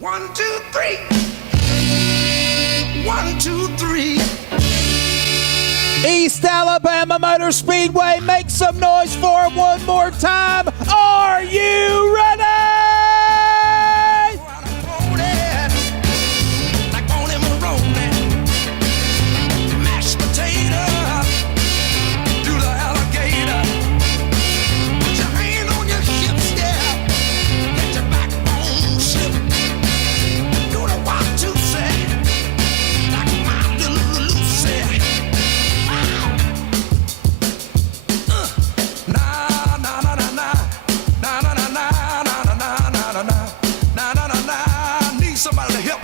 1, 2, 3. 1, 2, 3. East Alabama Motor Speedway, make some noise for it one more time. Are you ready?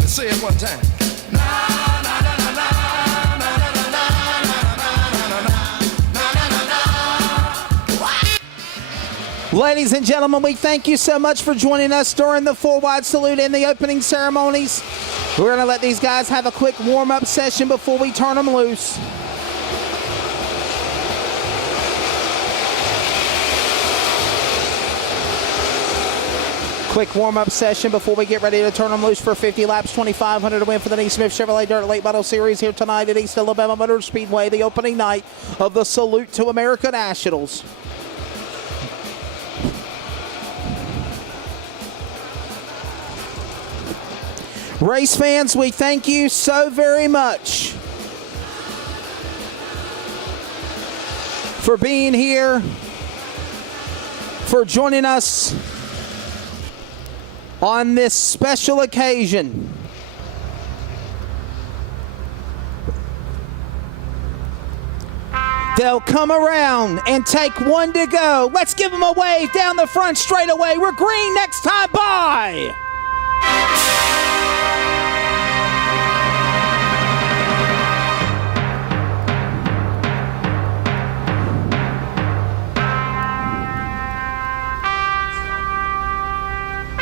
Say it one time. Ladies and gentlemen, we thank you so much for joining us during the full wide salute and the opening ceremonies. We're going to let these guys have a quick warm-up session before we turn them loose. Quick warm-up session before we get ready to turn them loose for 50 laps, 2,500 to win for the NeSmith Chevrolet Dirt Late Model Series here tonight at East Alabama Motor Speedway, the opening night of the Salute to America Nationals. Race fans, we thank you so very much for being here, for joining us on this special occasion. They'll come around and take one to go. Let's give them a wave down the front straightaway. We're green next time by.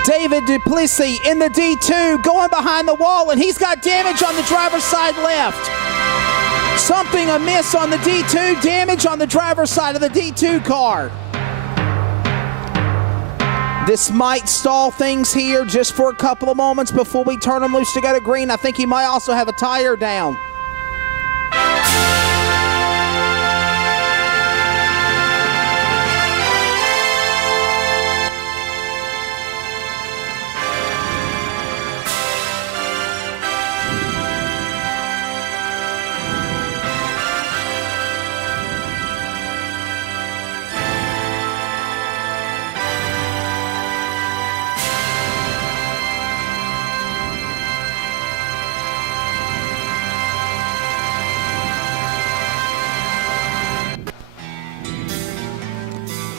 David Duplessis in the D2 going behind the wall, and he's got damage on the driver's side left. Something amiss on the D2, damage on the driver's side of the D2 car. This might stall things here just for a couple of moments before we turn him loose to go to green. I think he might also have a tire down.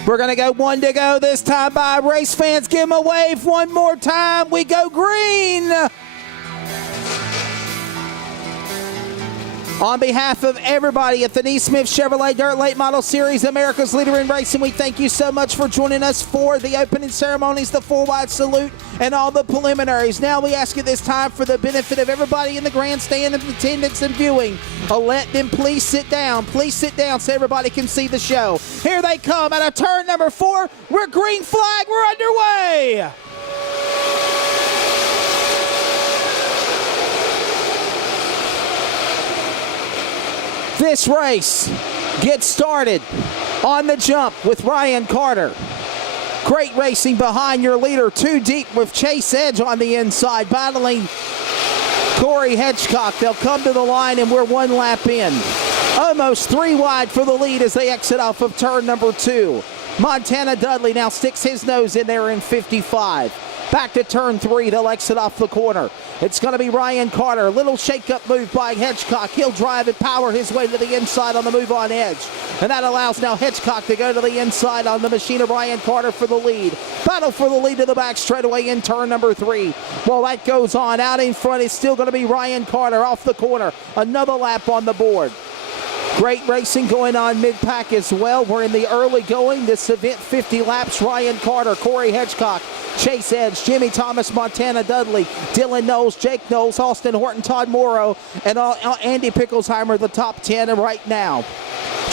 We're going to go one to go this time by. Race fans, give them a wave one more time. We go green. On behalf of everybody at the NeSmith Chevrolet Dirt Late Model Series, America's leader in racing, we thank you so much for joining us for the opening ceremonies, the full wide salute, and all the preliminaries. Now we ask you this time, for the benefit of everybody in the grandstand and attendance and viewing, let them please sit down. Please sit down so everybody can see the show. Here they come out of turn number 4. We're green flag. We're underway. This race gets started on the jump with Ryan Carter. Great racing behind your leader, 2 deep with Chase Edge on the inside, battling Corey Hedgecock. They'll come to the line, and we're 1 lap in. Almost 3 wide for the lead as they exit off of turn number 2. Montana Dudley now sticks his nose in there in 55. Back to turn 3, they'll exit off the corner. It's going to be Ryan Carter. Little shake-up move by Hedgecock. He'll drive and power his way to the inside on the move on Edge. And that allows now Hedgecock to go to the inside on the machine of Ryan Carter for the lead. Battle for the lead to the back straightaway in turn number 3. While that goes on, out in front is still going to be Ryan Carter off the corner. Another lap on the board. Great racing going on mid-pack as well. We're in the early going. This event, 50 laps. Ryan Carter, Corey Hedgecock, Chase Edge, Jimmy Thomas, Montana Dudley, Dylan Knowles, Jake Knowles, Austin Horton, Todd Morrow, and Andy Picklesheimer, the top 10 right now.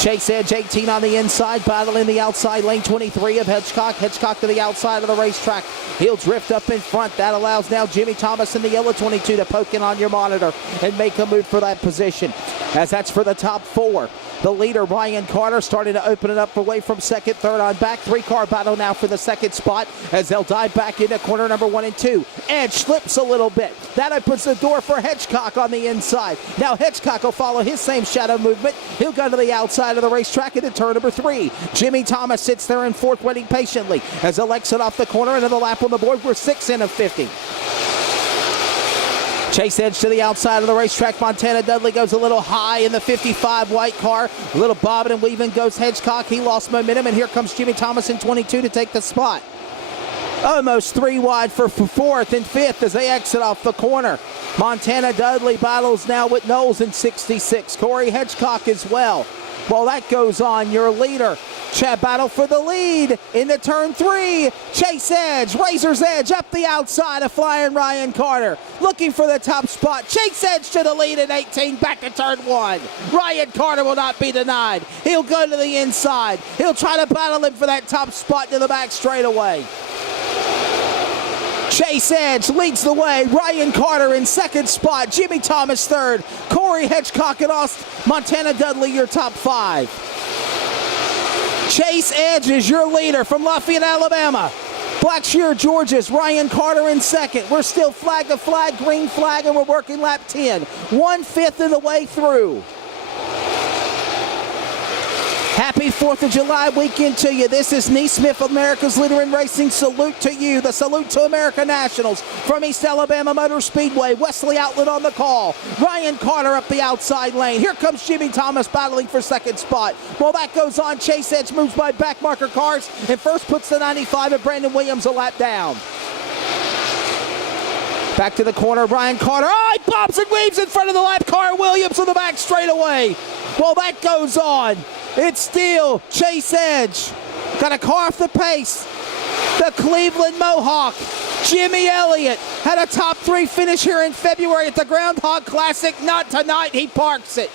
Chase Edge 18 on the inside, battling the outside lane 23 of Hedgecock. Hedgecock to the outside of the racetrack. He'll drift up in front. That allows now Jimmy Thomas in the yellow 22 to poke in on your monitor and make a move for that position, as that's for the top 4. The leader, Ryan Carter, starting to open it up away from second, third on back. 3-car battle now for the second spot as they'll dive back into corner number 1 and 2. Edge slips a little bit. That opens the door for Hedgecock on the inside. Now Hedgecock will follow his same shadow movement. He'll go to the outside of the racetrack into turn number 3. Jimmy Thomas sits there in fourth, waiting patiently as they'll exit off the corner. Another lap on the board. We're 6 in of 50. Chase Edge to the outside of the racetrack. Montana Dudley goes a little high in the 55 white car. A little bobbing and weaving goes Hedgecock. He lost momentum, and here comes Jimmy Thomas in 22 to take the spot. Almost 3 wide for fourth and fifth as they exit off the corner. Montana Dudley battles now with Knowles in 66. Corey Hedgecock as well. Well, that goes on. Your leader, battle for the lead into turn 3. Chase Edge, Razor's Edge up the outside of flying Ryan Carter. Looking for the top spot. Chase Edge to the lead at 18, back to turn 1. Ryan Carter will not be denied. He'll go to the inside. He'll try to battle him for that top spot to the back straightaway. Chase Edge leads the way. Ryan Carter in second spot. Jimmy Thomas third. Corey Hedgecock and Montana Dudley your top 5. Chase Edge is your leader from Lafayette, Alabama. Blackshear, Georgia's Ryan Carter in second. We're still flag to flag, green flag, and we're working lap 10. 1/5 of the way through. Happy 4th of July weekend to you. This is NeSmith, America's leader in racing. Salute to you. The Salute to America Nationals from East Alabama Motor Speedway. Wesley Outlet on the call. Ryan Carter up the outside lane. Here comes Jimmy Thomas battling for second spot. Well, that goes on. Chase Edge moves by back marker cars and first puts the 95 of Brandon Williams a lap down. Back to the corner, Ryan Carter. Oh, he bobs and weaves in front of the lap car. Williams on the back straightaway. Well, that goes on. It's still Chase Edge. Got a car off the pace. The Cleveland Mohawk. Jimmy Elliott had a top 3 finish here in February at the Groundhog Classic. Not tonight. He parks it.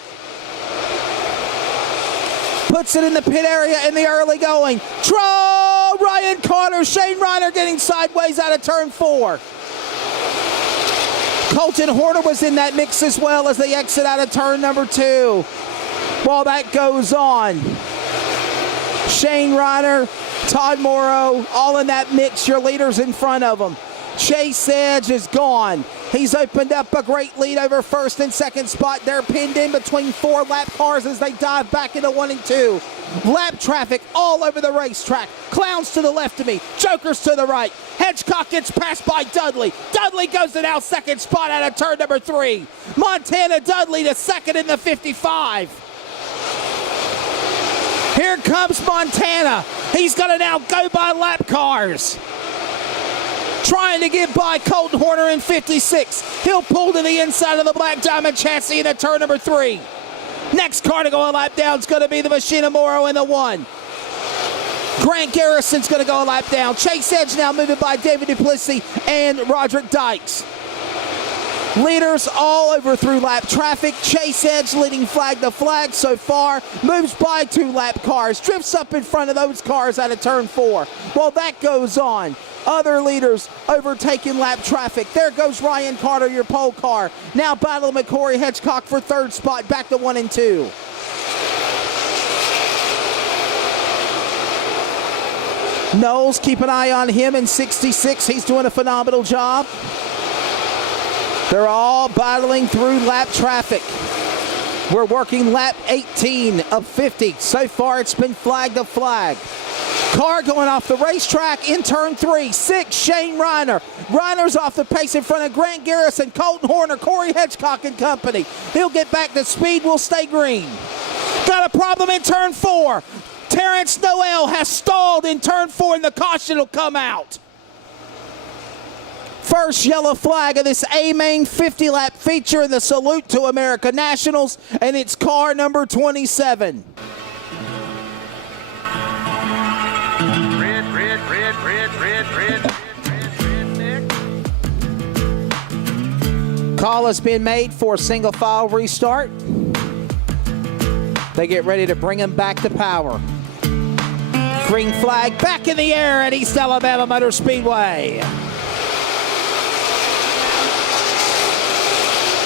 Puts it in the pit area in the early going. Ryan Carter. Shane Reiner getting sideways out of turn 4. Colton Horner was in that mix as well as they exit out of turn number 2. Well, that goes on. Shane Reiner, Todd Morrow, all in that mix. Your leaders in front of them. Chase Edge is gone. He's opened up a great lead over first and second spot. They're pinned in between 4 lap cars as they dive back into 1 and 2. Lap traffic all over the racetrack. Clowns to the left of me. Jokers to the right. Hedgecock gets passed by Dudley. Dudley goes to now second spot out of turn number 3. Montana Dudley to second in the 55. Here comes Montana. He's going to now go by lap cars. Trying to get by Colton Horner in 56. He'll pull to the inside of the Black Diamond chassis into turn number 3. Next car to go a lap down is going to be the Machina Morrow in the 1. Grant Garrison's going to go a lap down. Chase Edge now moving by David Duplessis and Roderick Dykes. Leaders all over through lap traffic. Chase Edge leading flag to flag so far. Moves by 2 lap cars. Drifts up in front of those cars out of turn 4. Well, that goes on. Other leaders overtaking lap traffic. There goes Ryan Carter, your pole car. Now battling with Corey Hedgecock for third spot. Back to 1 and 2. Knowles, keep an eye on him in 66. He's doing a phenomenal job. They're all battling through lap traffic. We're working lap 18 of 50. So far, it's been flag to flag. Car going off the racetrack in turn 3. 6, Shane Reiner. Reiner's off the pace in front of Grant Garrison, Colton Horner, Corey Hedgecock and company. He'll get back to speed. We'll stay green. Got a problem in turn 4. Terrence Noel has stalled in turn 4, and the caution will come out. First yellow flag of this A-Main 50-lap feature in the Salute to America Nationals, and it's car number 27. Call has been made for a single file restart. They get ready to bring him back to power. Green flag back in the air at East Alabama Motor Speedway.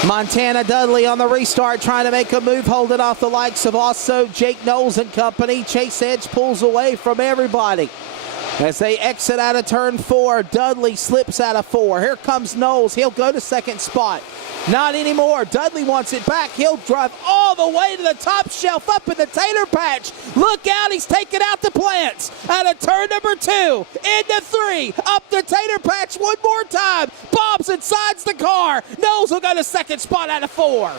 Montana Dudley on the restart trying to make a move, holding off the likes of also Jake Knowles and company. Chase Edge pulls away from everybody. As they exit out of turn 4, Dudley slips out of 4. Here comes Knowles. He'll go to second spot. Not anymore. Dudley wants it back. He'll drive all the way to the top shelf up in the tater patch. Look out. He's taking out the plants. Out of turn number 2. Into 3. Up the tater patch one more time. Bobs and sides the car. Knowles will go to second spot out of 4.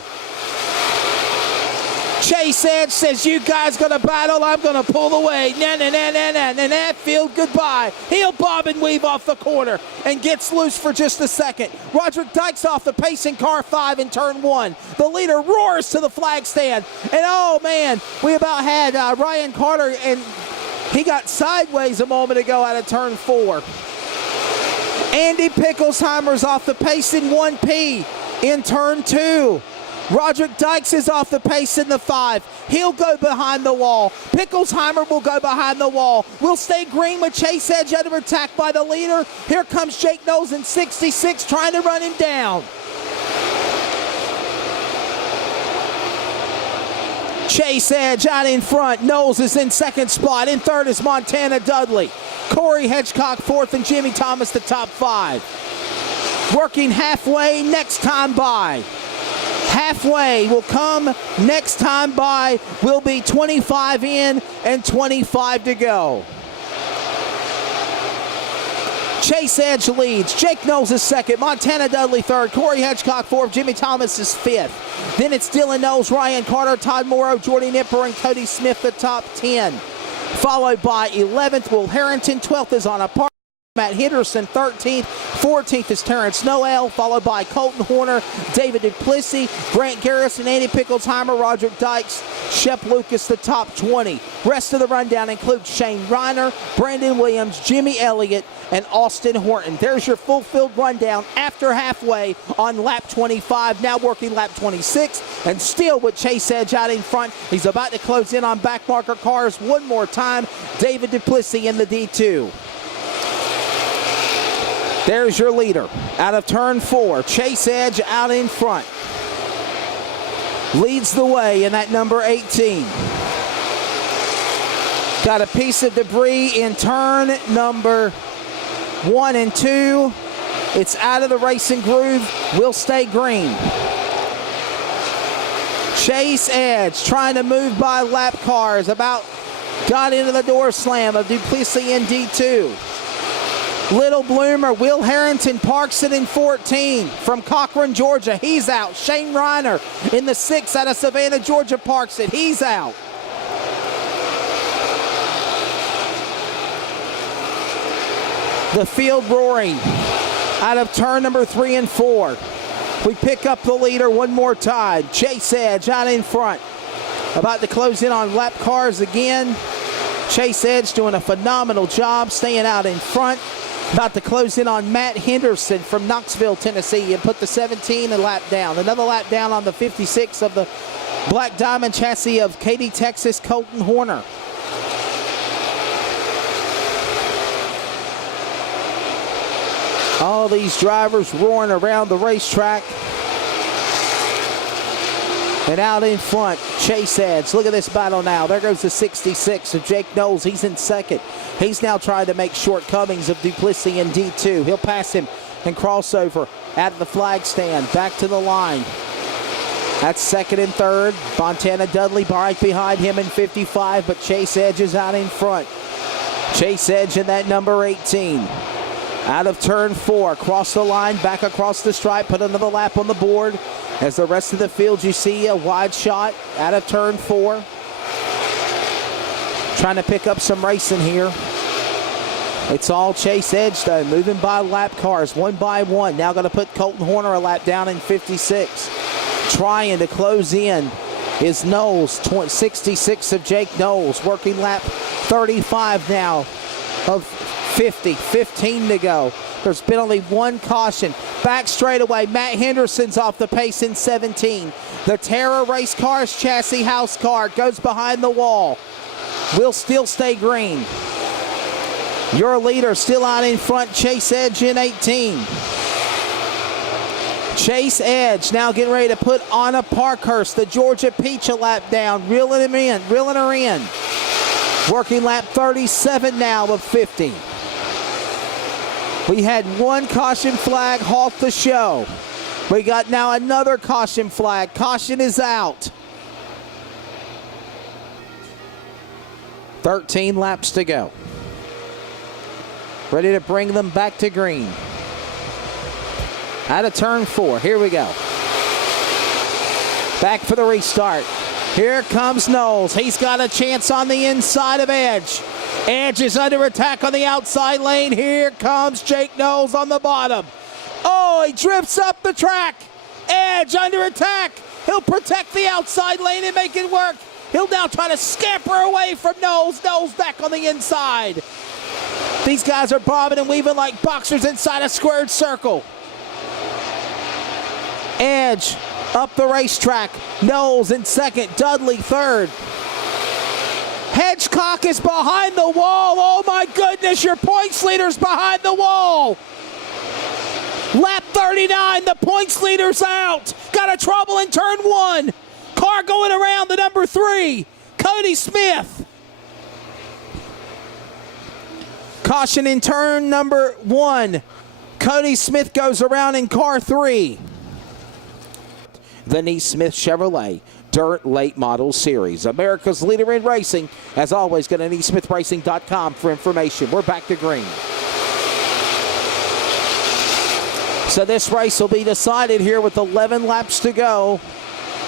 Chase Edge says, you guys going to battle, I'm going to pull away. That field, goodbye. He'll bob and weave off the corner and gets loose for just a second. Roderick Dykes off the pacing car 5 in turn 1. The leader roars to the flag stand. And oh man, we about had Ryan Carter, and he got sideways a moment ago out of turn 4. Andy Picklesheimer's off the pace in 1P in turn 2. Roderick Dykes is off the pace in the 5. He'll go behind the wall. Picklesheimer will go behind the wall. We'll stay green with Chase Edge under attack by the leader. Here comes Jake Knowles in 66 trying to run him down. Chase Edge out in front. Knowles is in second spot. In third is Montana Dudley. Corey Hedgecock fourth and Jimmy Thomas the top 5. Working halfway next time by. Halfway will come next time by. Will be 25 in and 25 to go. Chase Edge leads. Jake Knowles is second. Montana Dudley third. Corey Hedgecock fourth. Jimmy Thomas is fifth. Then it's Dylan Knowles, Ryan Carter, Todd Morrow, Jordy Nipper, and Cody Smith, the top 10. Followed by 11th, Will Harrington. 12th is on a par. Matt Henderson 13th, 14th is Terrence Noel, followed by Colton Horner, David Duplessis, Grant Garrison, Andy Picklesheimer, Roderick Dykes, Shep Lucas, the top 20. Rest of the rundown includes Shane Reiner, Brandon Williams, Jimmy Elliott, and Austin Horton. There's your full field rundown after halfway on lap 25, now working lap 26, and still with Chase Edge out in front. He's about to close in on back marker cars one more time. David Duplessis in the D2. There's your leader out of turn 4. Chase Edge out in front. Leads the way in that number 18. Got a piece of debris in turn number 1 and 2. It's out of the racing groove. Will stay green. Chase Edge trying to move by lap cars. About got into the door slam of Duplessis in D2. Little Bloomer, Will Harrington parks it in 14 from Cochran, Georgia. He's out. Shane Reiner in the 6 out of Savannah, Georgia parks it. He's out. The field roaring out of turn number 3 and 4. We pick up the leader one more time. Chase Edge out in front. About to close in on lap cars again. Chase Edge doing a phenomenal job staying out in front. About to close in on Matt Henderson from Knoxville, Tennessee, and put the 17 a lap down. Another lap down on the 56 of the Black Diamond chassis of Katy, Texas, Colton Horner. All these drivers roaring around the racetrack. And out in front, Chase Edge. Look at this battle now. There goes the 66 of Jake Knowles. He's in second. He's now trying to make shortcomings of Duplessis in D2. He'll pass him and cross over at the flag stand. Back to the line. That's second and third. Montana Dudley right behind him in 55, but Chase Edge is out in front. Chase Edge in that number 18. Out of turn 4, across the line, back across the stripe, put another lap on the board. As the rest of the field, you see a wide shot out of turn 4. Trying to pick up some racing here. It's all Chase Edge, though, moving by lap cars, one by one. Now going to put Colton Horner a lap down in 56. Trying to close in is Knowles, 66 of Jake Knowles, working lap 35 now of 50, 15 to go. There's been only one caution. Back straightaway, Matt Henderson's off the pace in 17. The Terra Race Cars chassis house car goes behind the wall. Will still stay green. Your leader still out in front, Chase Edge in 18. Chase Edge now getting ready to put Anna Parkhurst, the Georgia Peach, a lap down, reeling her in. Working lap 37 now of 50. We had one caution flag halt the show. We got now another caution flag. Caution is out. 13 laps to go. Ready to bring them back to green. Out of turn 4. Here we go. Back for the restart. Here comes Knowles. He's got a chance on the inside of Edge. Edge is under attack on the outside lane. Here comes Jake Knowles on the bottom. Oh, he drifts up the track. Edge under attack. He'll protect the outside lane and make it work. He'll now try to scamper away from Knowles. Knowles back on the inside. These guys are bobbing and weaving like boxers inside a squared circle. Edge up the racetrack. Knowles in second. Dudley third. Hedgecock is behind the wall. Oh my goodness, your points leader's behind the wall. Lap 39, the points leader's out. Got a trouble in turn 1. Car going around the number 3, Cody Smith. Caution in turn number 1. Cody Smith goes around in car 3. The NeSmith Chevrolet Dirt Late Model Series, America's leader in racing. As always, go to NeSmithRacing.com for information. We're back to green. So this race will be decided here with 11 laps to go.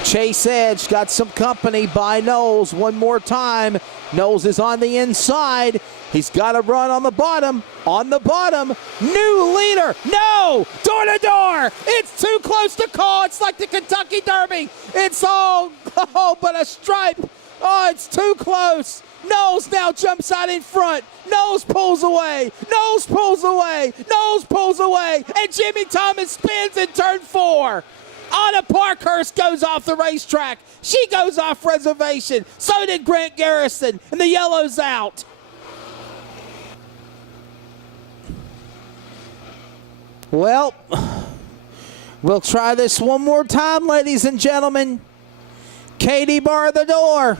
Chase Edge got some company by Knowles one more time. Knowles is on the inside. He's got to run on the bottom. On the bottom. New leader. No! Door to door. It's too close to call. It's like the Kentucky Derby. It's all but a stripe. Oh, it's too close. Knowles now jumps out in front. Knowles pulls away. Knowles pulls away. Knowles pulls away. And Jimmy Thomas spins in turn 4. Anna Parkhurst goes off the racetrack. She goes off reservation. So did Grant Garrison. And the yellow's out. Well, we'll try this one more time, ladies and gentlemen. Katie, bar the door.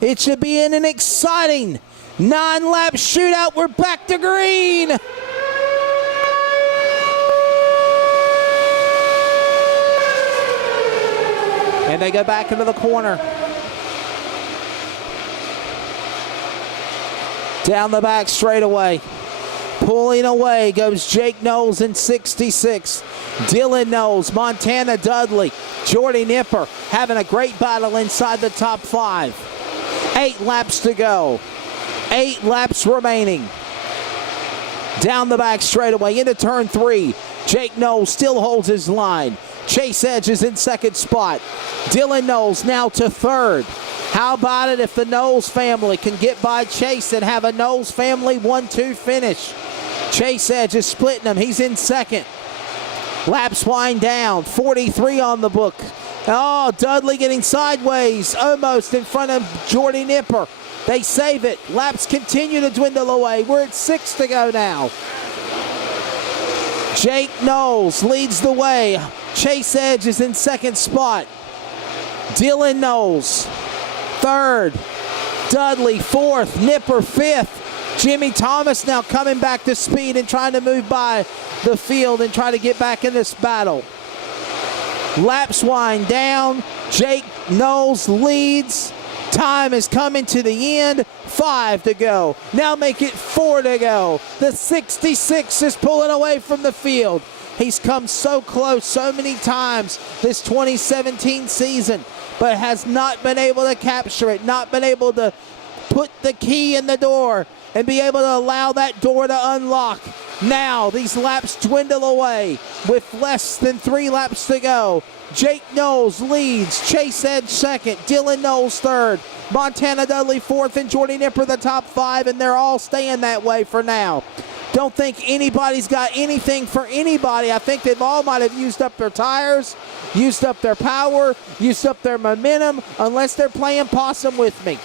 It should be in an exciting 9-lap shootout. We're back to green. And they go back into the corner. Down the back straightaway. Pulling away goes Jake Knowles in 66. Dylan Knowles, Montana Dudley, Jordy Nipper having a great battle inside the top 5. 8 laps to go. 8 laps remaining. Down the back straightaway into turn 3. Jake Knowles still holds his line. Chase Edge is in second spot. Dylan Knowles now to third. How about it if the Knowles family can get by Chase and have a Knowles family 1-2 finish? Chase Edge is splitting them. He's in second. Laps wind down. 43 on the book. Oh, Dudley getting sideways. Almost in front of Jordy Nipper. They save it. Laps continue to dwindle away. We're at 6 to go now. Jake Knowles leads the way. Chase Edge is in second spot. Dylan Knowles third. Dudley fourth. Nipper fifth. Jimmy Thomas now coming back to speed and trying to move by the field and try to get back in this battle. Laps wind down. Jake Knowles leads. Time is coming to the end. 5 to go. Now make it 4 to go. The 66 is pulling away from the field. He's come so close so many times this 2017 season, but has not been able to capture it, not been able to put the key in the door and be able to allow that door to unlock. Now these laps dwindle away with less than 3 laps to go. Jake Knowles leads, Chase Edge second, Dylan Knowles third, Montana Dudley fourth, and Jordy Nipper the top 5, and they're all staying that way for now. Don't think anybody's got anything for anybody. I think they've all might have used up their tires, used up their power, used up their momentum, unless they're playing possum with me.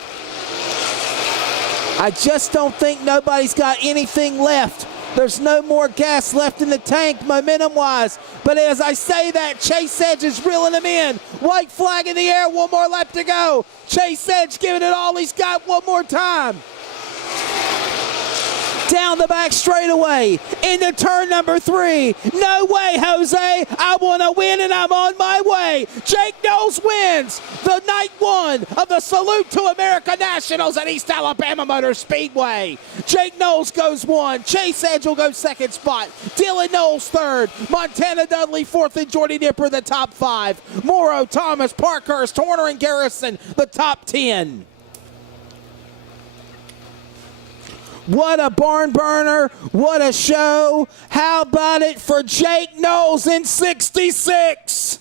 I just don't think nobody's got anything left. There's no more gas left in the tank momentum-wise. But as I say that, Chase Edge is reeling them in. White flag in the air, one more lap to go. Chase Edge giving it all he's got one more time. Down the back straightaway, into turn number 3. No way, Jose. I want to win, and I'm on my way. Jake Knowles wins the night 1 of the Salute to America Nationals at East Alabama Motor Speedway. Jake Knowles goes 1. Chase Edge will go 2nd spot. Dylan Knowles 3rd. Montana Dudley 4th, and Jordy Nipper the top 5. Morrow, Thomas, Parkhurst, Horner, and Garrison the top 10. What a barn burner. What a show. How about it for Jake Knowles in 66?